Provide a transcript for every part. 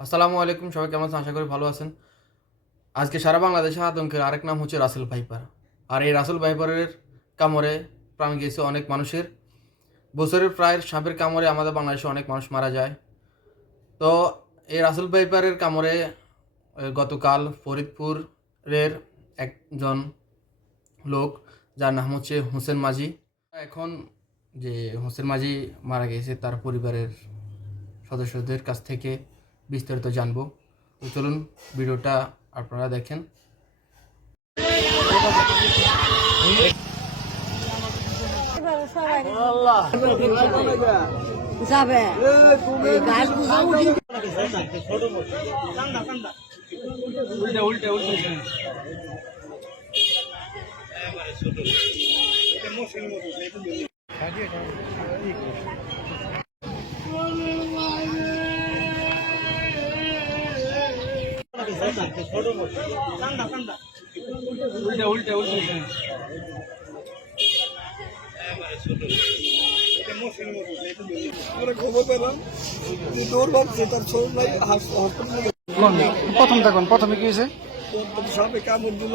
আসসালামু আলাইকুম, সবাই কেমন আছেন? আশা করি ভালো আছেন। আজকে সারা বাংলাদেশে আতঙ্কের আরেক নাম হচ্ছে রাসেল ভাইপার। আর এই রাসেল ভাইপারের কামড়ে প্রাণ গিয়েছে অনেক মানুষের। বছরের প্রায় সাপের কামড়ে আমাদের বাংলাদেশে অনেক মানুষ মারা যায়। তো এই রাসেল ভাইপারের কামড়ে গতকাল ফরিদপুরের একজন লোক, যার নাম হচ্ছে হোসেন মাঝি। এখন যে হোসেন মাঝি মারা গেছে তার পরিবারের সদস্যদের কাছ থেকে বিস্তারিত জানব। তো চলুন ভিডিওটা আপনারা দেখেন। যাবে। এই গাছ বুঝা উঠি আমরা ছোট ভাই হসপিটালে প্রথম দেখুন প্রথমে কি হয়েছে? সাপে কামড় দিল।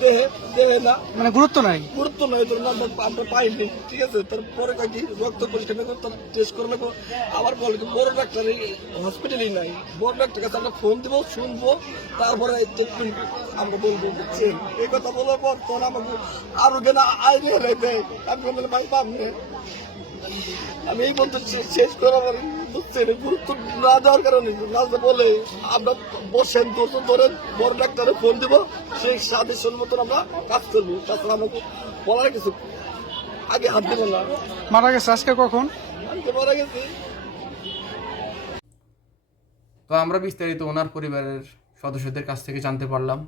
দেহে দেহে না। মানে গুরুত্ব নাই? গুরুত্ব নয় তোর নাম্বার আমরা পাইনি ঠিক আছে? তারপরে কাকি রক্ত পরীক্ষা নেব তার টেস্ট করে নেব। আবার বল কি বড় ডাক্তার হসপিটালই নাই। বড় ডাক্তার কাছে আমরা ফোন দেবো শুনব তারপরে ট্রিটমেন্ট আমরা বলব বুঝছেন? এই কথা বলার পর তখন আমাকে আরও কেন হলে দেয় আমি ভাই পাবনি আমি এই বলতে শেষ করার বুঝছেন গুরুত্ব না দেওয়ার কারণে রাজা বলে আমরা বসেন ধৈর্য ধরেন বড় ডাক্তারে ফোন দিব সেই সাজেশন মতন আমরা কাজ করব। তাছাড়া আমাকে বলার কিছু আগে হাত দিল না। মারা গেছে আজকে কখন? আমি তো মারা গেছি। তো আমরা বিস্তারিত ওনার পরিবারের সদস্যদের কাছ থেকে জানতে পারলাম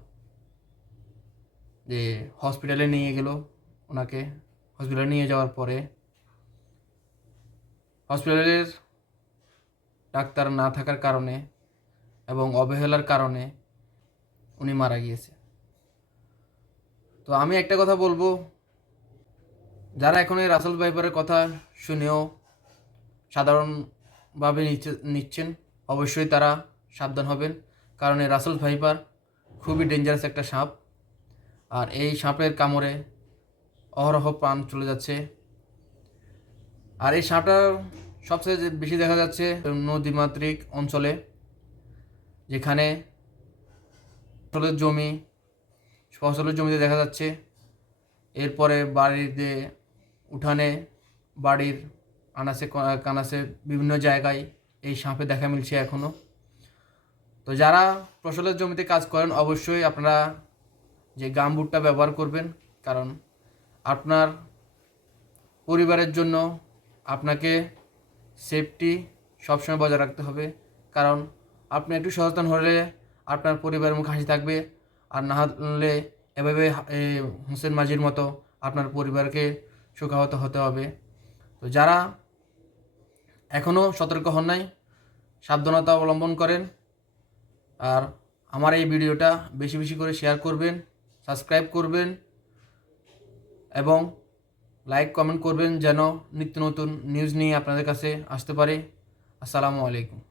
যে হসপিটালে নিয়ে গেল ওনাকে হসপিটালে নিয়ে যাওয়ার পরে হসপিটালের ডাক্তার না থাকার কারণে এবং অবহেলার কারণে উনি মারা গিয়েছে। তো আমি একটা কথা বলব, যারা এখন এই রাসেল ভাইপারের কথা শুনেও সাধারণভাবে নিচ্ছে- নিচ্ছেন, অবশ্যই তারা সাবধান হবেন, কারণ এই রাসেল ভাইপার খুবই ডেঞ্জারাস একটা সাপ। আর এই সাপের কামড়ে অহরহ প্রাণ চলে যাচ্ছে। আর এই সাপটা সবচেয়ে বেশি দেখা যাচ্ছে নদীমাতৃক অঞ্চলে, যেখানে ফসলের জমি, ফসলের জমিতে দেখা যাচ্ছে। এরপরে বাড়িতে উঠানে, বাড়ির আনাসে কানাসে বিভিন্ন জায়গায় এই সাপে দেখা মিলছে এখনও তো যারা ফসলের জমিতে কাজ করেন, অবশ্যই আপনারা যে গামবুটটা ব্যবহার করবেন, কারণ আপনার পরিবারের জন্য আপনাকে সেফটি সবসময় বজায় রাখতে হবে। কারণ আপনি একটু সচেতন হলে আপনার পরিবারের মুখ হাসি থাকবে। আর না হলে এভাবে হোসেন মাঝির মতো আপনার পরিবারকে সুখাহত হতে হবে। তো যারা এখনও সতর্ক হন নাই, সাবধানতা অবলম্বন করেন। আর আমার এই ভিডিওটা বেশি বেশি করে শেয়ার করবেন সাবস্ক্রাইব করবেন এবং লাইক কমেন্ট করবেন যেন নিত্য নতুন নিউজ নিয়ে আপনাদের কাছে আসতে পারে। আসসালামু আলাইকুম।